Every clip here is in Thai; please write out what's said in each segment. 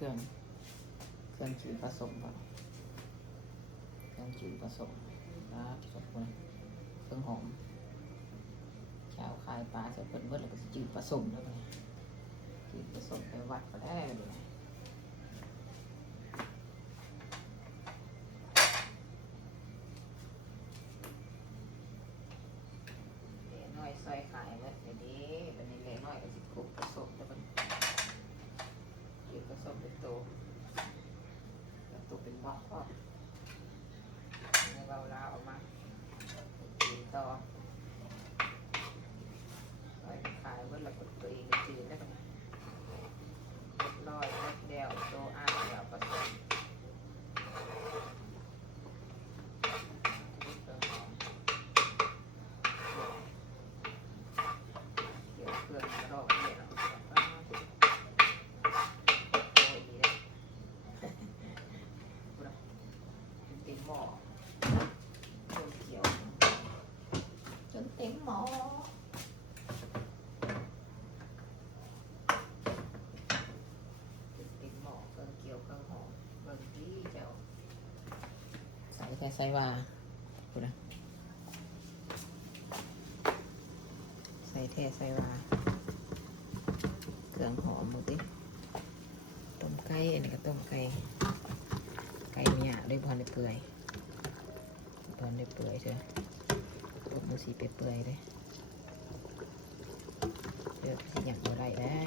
รื่องจืดผสมก่อนเครื่องจืดผสมนะผสมคนเครื่องหอมแขวคายปลาใส่เพิ่นเบิดแล้วก็จืดผสมแล้วไปจืดผสมไปวัดก็ได้เลยน้อยซอยขายแล้วเดี๋ยวนี้วันนี้เล็กน้อยก็สิคุกผสมแล้วมันจืดผสมเป็นตัวเป็นบล็อกก็ในเบาลาออกมาจืดต่อซอยขายเมื่อเรากดตัวเองจืดแล้วกันลอยแล้วเดี่ยวโตอ่านเดี่ยวผสมเต็มหม้อเต็มหม้อเครื่องเกี่ยวเครื่องหอมเบิ่งที่เจ้าใส่แค่ใส่ว่าคุณนะใส่แท้ใส่ว่าเครื่องหอมหมดดิต้มไก่อันนี้ก็ต้มไก่เนี่ยด้วยบอลได้เปื่อยใช่ไหมต้มมือสีเปื่อยเลยเดี๋ยวสิหยักอะไรได้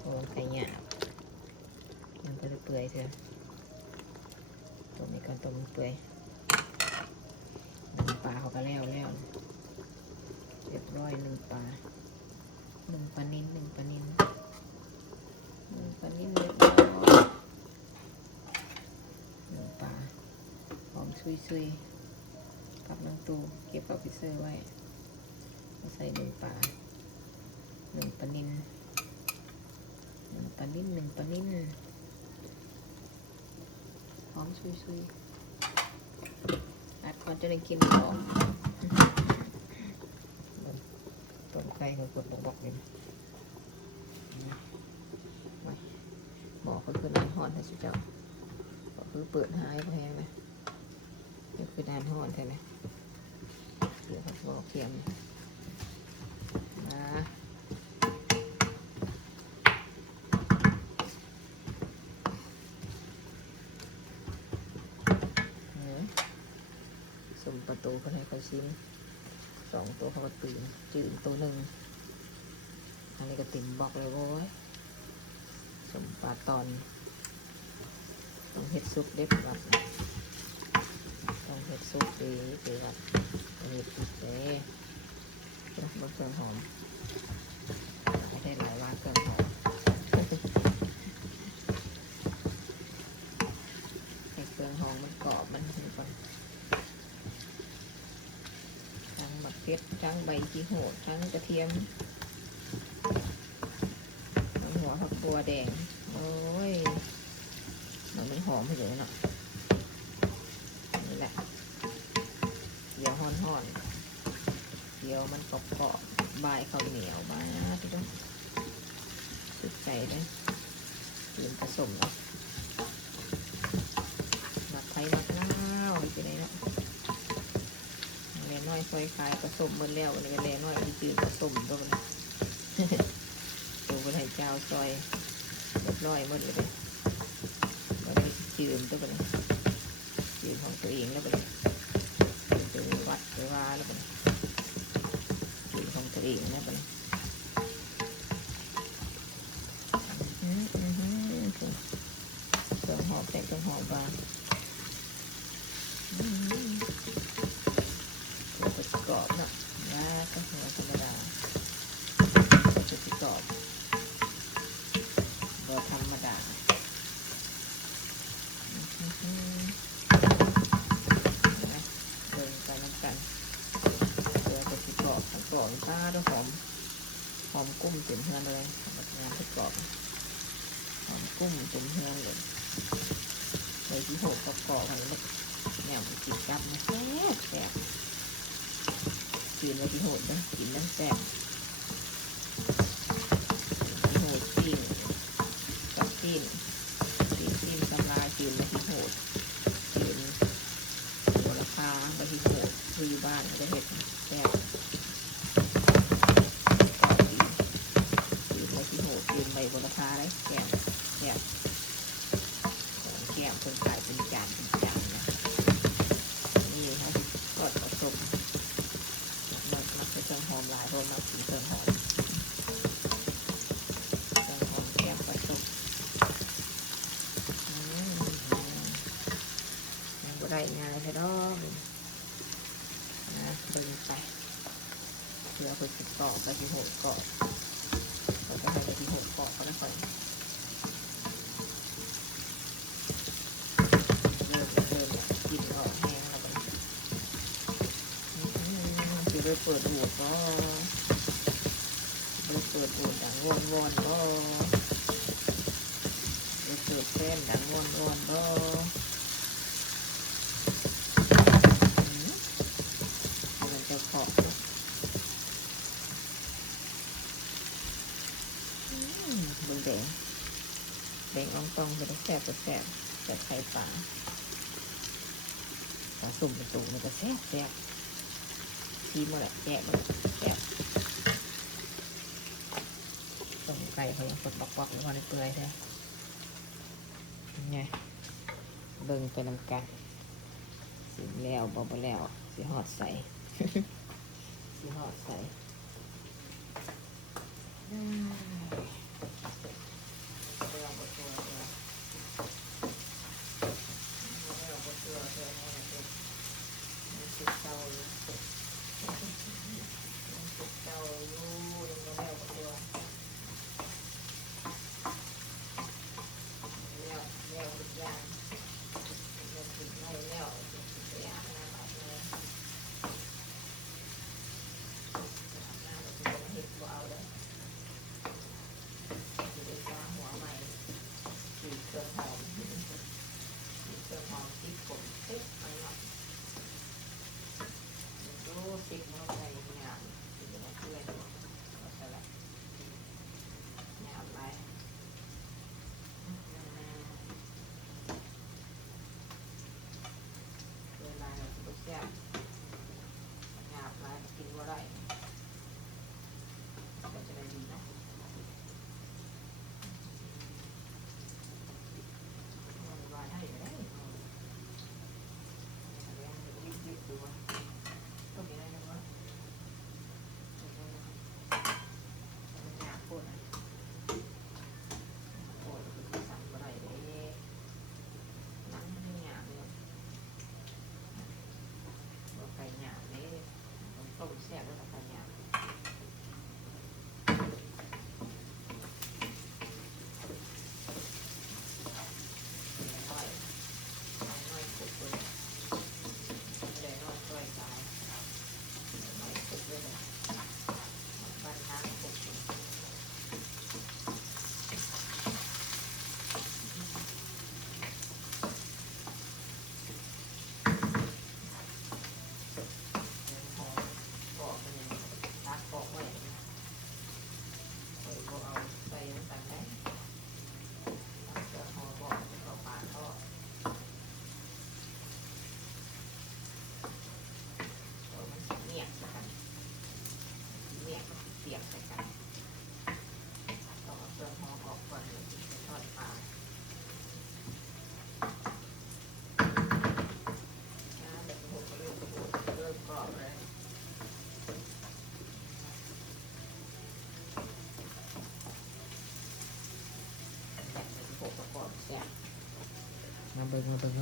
โอ้ไก่หยาบมันก็เปื่อยใช่ไหมต้มในก่อนต้มเปื่อยนึ่งปลาเขาก็แล้วเรียบร้อยนึ่งปลานิ่นเรียบร้อยนึ่งปลาหอมซุยกับน้ำตูเก็บกับพิเศษไว้ใส่นึ่งปลานิ่นหอมซุยอัดก่อนจะได้กินหอมต้มไก่เขากดบอกเลยบอกเขาคือน้ำห่อนให้สุดเจ้าบอกคือเปิดหายแพงนะนี่คือน้ำห่อนใช่ไหมเดี๋ยวเขาบอกเค็มนะสุ่มประตูเขาให้เขาชิม2 ตัวเขาก็ตื่นจืดตัว 1อันนี้ก็ติ่มบอกเลยโว้ยสมปลาตอนต้องเห็ดซุปเด็ดวัดต้องเห็ดซุปดีวัดเห็ดซุปเด้แล้วบะเครื่องหอมได้หลายว่าเครื่องหอมให้เครื่องหอมมันกรอบมันก่อนทั้งมะเขือทั้งใบจีโหดทั้งกระเทียมหัวผักบัวแดงโอ้ยมันหอมไปเลยเนาะนี่แหละเดี๋ยวห่อนเดี๋ยวมันกรอบใบข้าวเหนียวมาที่ต้องสุดใจเลยเริ่มผสมแล้วหมักไทยหมักลาวไปไหนเนาะแล่น้อยซอยคายผสมหมดแล้วนี่ก็แล่น้อยจืดผสมก็มันตัวเป็นเจ้าซอยเรียบร้อยหมดเลยเราไปจืดตัวไปเลยจืดของตัวเองแล้วไปเลยตัววัดไปว่าแล้วไปเลยจืดของตัวเองแล้วไปเลยเครื่องหอมแต่เครื่องหอมว่าตัวประกอบเนาะว่าก็หัวธรรมดาตัวประกอบตัวธรรมดาเดินไปน้ำกันตัวประกอบของกรอบป้าด้วยหอมกุ้งเต็มเฮือนเลยแบบงานประกอบหอมกุ้งเต็มเฮือนเลยใส่ที่หกประกอบอะไรแบบแนวกินกับนะแซ่บกินแล้วที่หกนะกินแล้วแซ่บที่หกปิ้งกับแก แก้มแก้มของแก้มคนขายเป็นจานนะนี่ครับทอดผสมมันจะเครื่องหอมหลายรวมมาสีเครื่องหอมแก้มผสมยังบ่ได้งานเลยดอกนะเบิ่งไปเพื่อคนติดต่อไปที่หัวเกาะเราจะไปที่หัวเกาะก็แล้วกันเริ่มกินออกแห้งแล้วกันจะเริ่มเปิดหูก็เริ่มเปิดหูดังวอนก็เริ่มเปิดเส้นดังวอนก็มันจะเกาะบนแดงอ่องตองจะแซ่บแบบไข่ปลาผสมเป็นตัวมันจะแซ่บทีมาแหละแซ่บต้มไก่เขายังกดปอกๆอยู่พอในเปื่อยใช่ไงเบิ่งไปนำกันสิแล้วบ่แล้วสิหอดใส่ สิหอดใส่ติดมันอะไรงามติดมันเพื่อนก็สลับงามไปเวลาเราจะแซ่บงามไปกินว่าไรก็จะได้ดีนะว่าได้ได้ยืดดูตรงนี้ได้ไหมต้มแซ่บแล้วก็ไก่ย่างน้อยขุดเลยได้น้อยช่วยตายน้อยขุดเลยบ้านน้ำขุด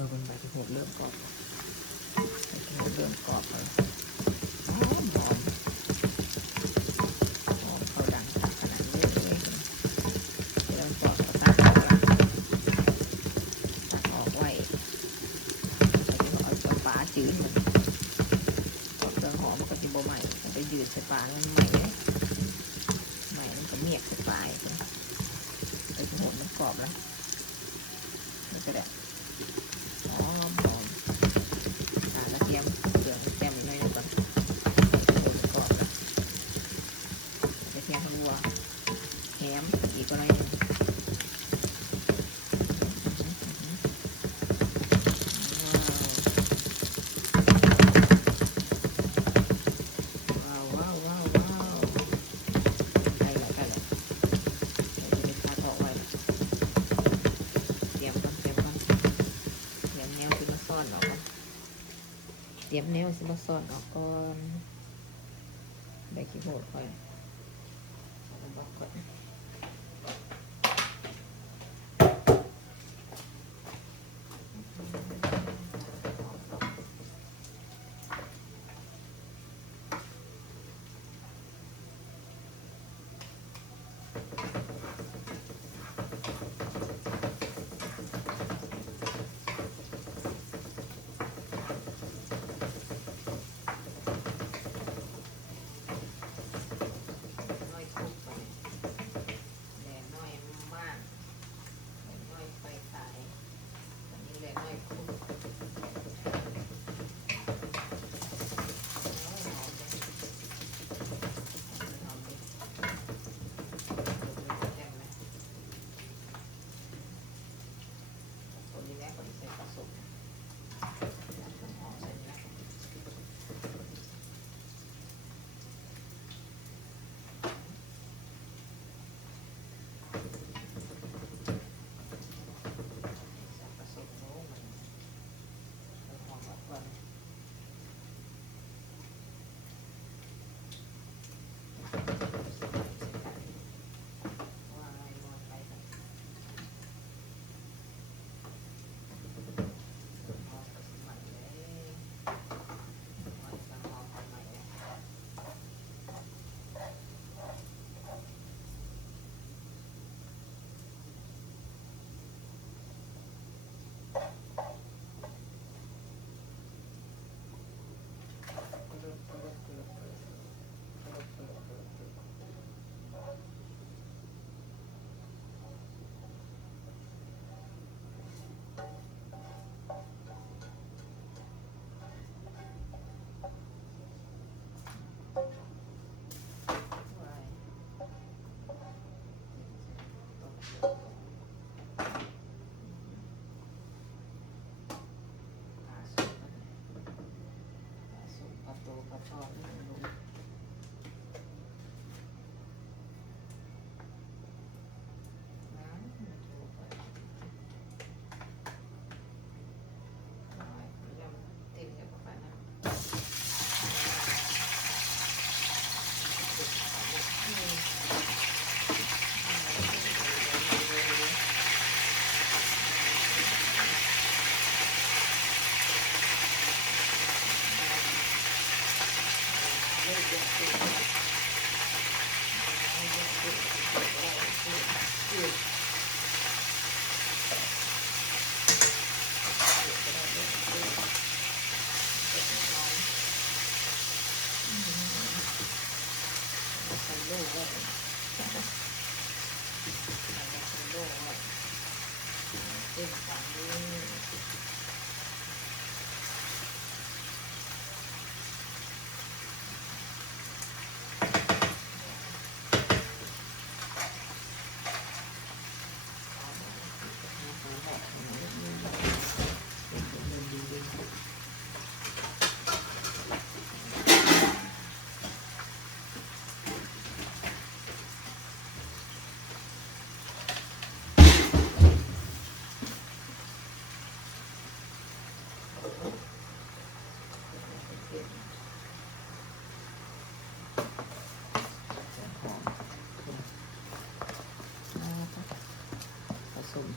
มาเบิ่งไปที่หัวเริ่มกรอบเริ่มกรอบเลยหอมเขาดังขนาดนี้เลยเริ่มกรอบตักออกไว้เอาปลาจืดมันกรอบเครื่องหอมมันก็จะบ่ใหม่มันไปยืดใส่ปลาแล้วใหม่มันก็เมียกใส่ปลาไปที่หัวมันกรอบแล้วมันก็ได้หอมกระเทียมเกลือแจ่มหน่อยก่อนกรอบแล้วกระเทียมหัวแหมอีกอะไรว้าวใกล้แล้วจะเป็นปลาทอดไว้ รียมแนวสิมาสอนออกก่อนได้ขี้โหดก่อนบอกก่อน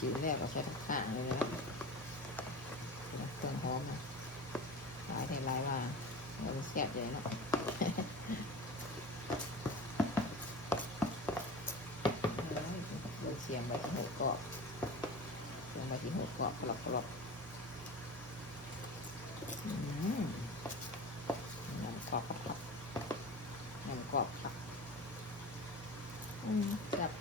จีนแรกเราใช้ทั้งข้างเลยนะเครื่องหอมหลายในหลายว่าเราแซ่บเลยเนาะเสียงใบที่หกเกาะเสียงใบที่หกเกาะกรอบกรอบน้ำกรอบครับน้ำกรอบครับแซ่บ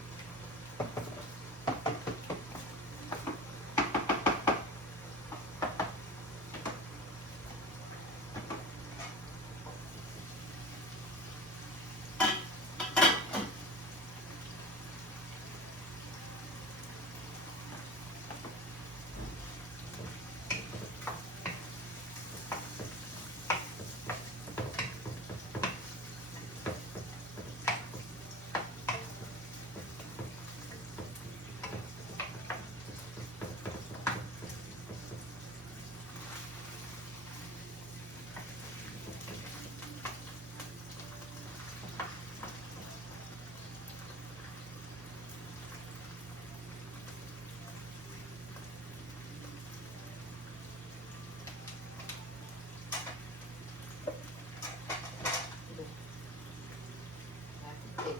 เต็ม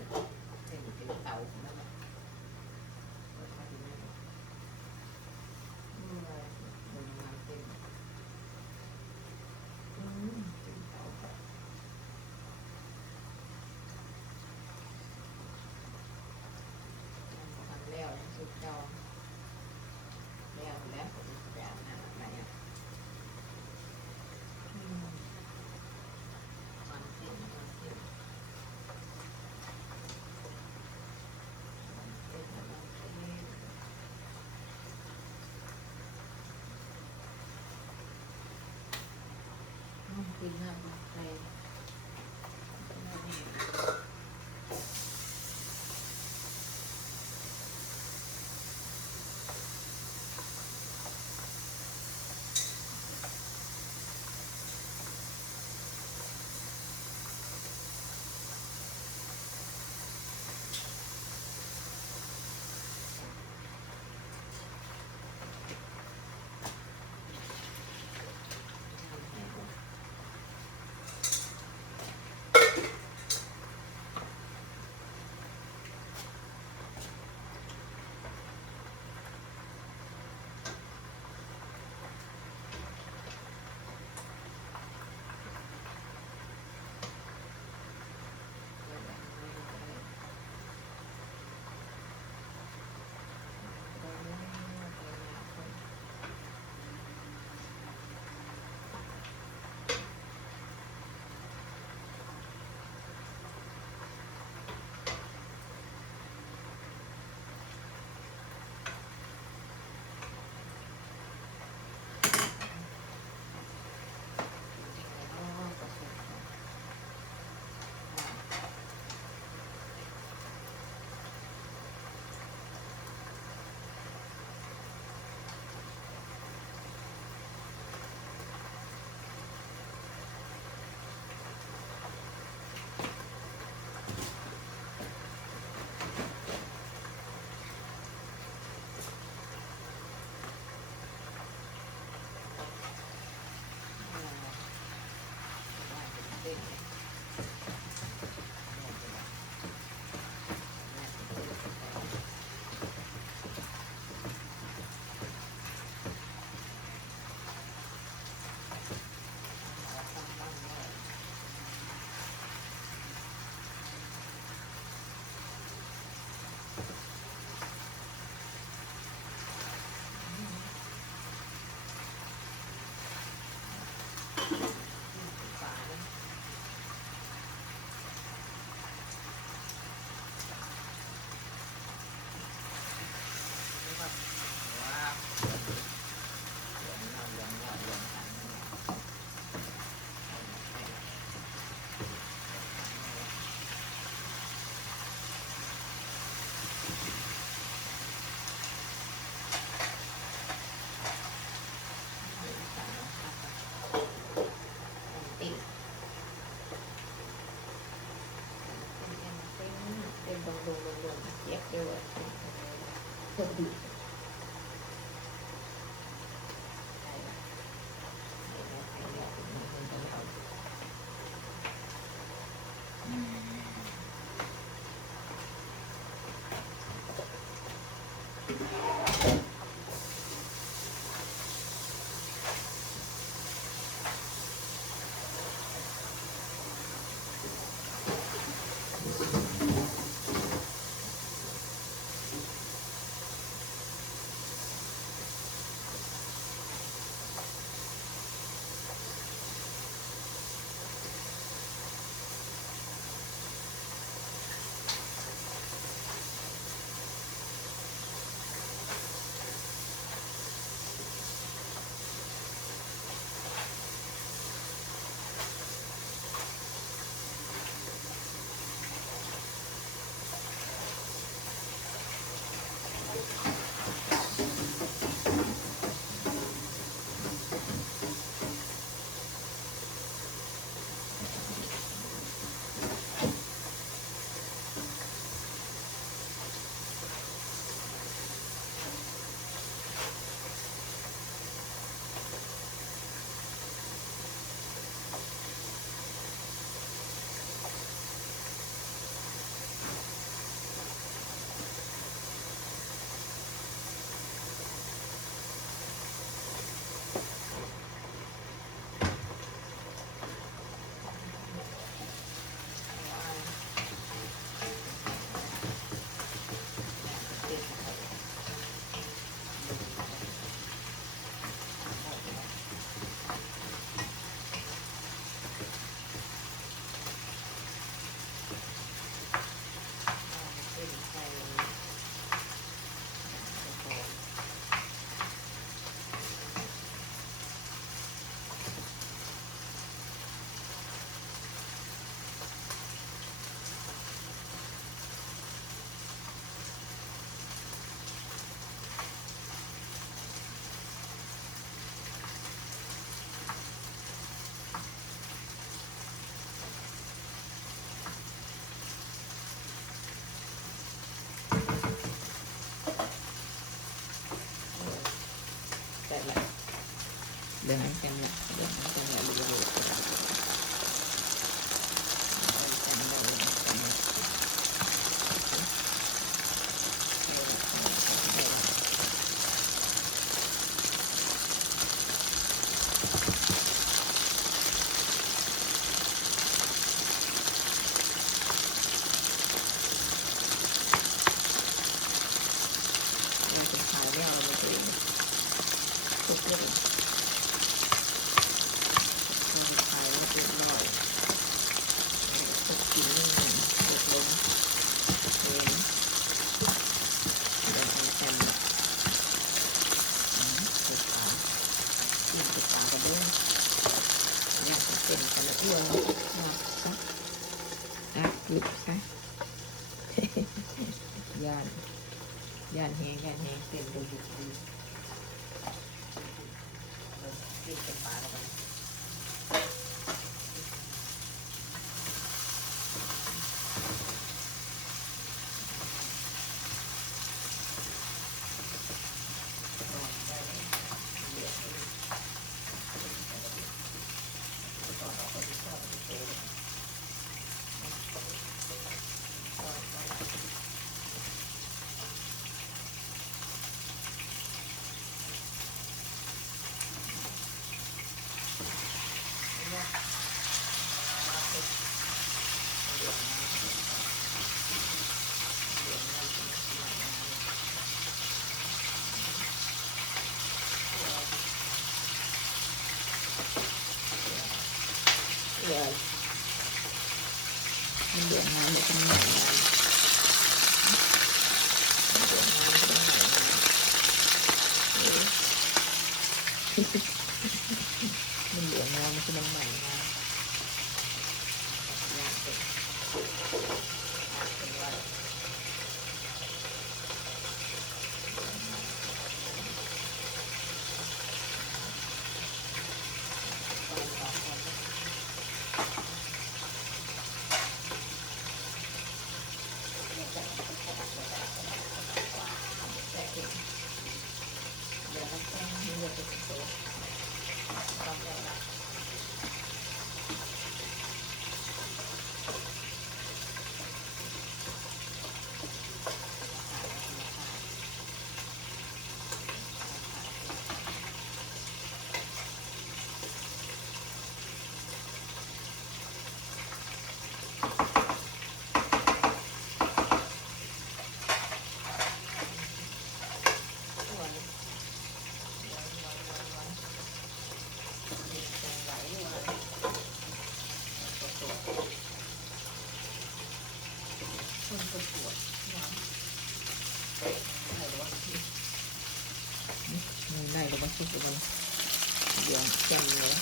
เต็มเต็มเตาแล้วแบบมันมาเต็มเต็มเตาทำแล้วสุดจอแล้วผมจะอาบน้ำอะไรอ่ะมันเต็มมันเต็มมันเต็มมันเต็มกินน้ำมาใส่ ยุบซะ ย่านแห้งเต็มตัวยุบดีรีบเป็นปลาแล้วกันมันเดือดน้ำเลยทั้งหมดเลยมันเดือดน้ำทั้งหมดเลยมันเดือดน้ำมันคือมันใหม่มากยากเป็นว่าคนประกวดน้ำไหนหรือว่านี่ไหนหรือว่าสุดหรือว่าเดี๋ยวจำเลย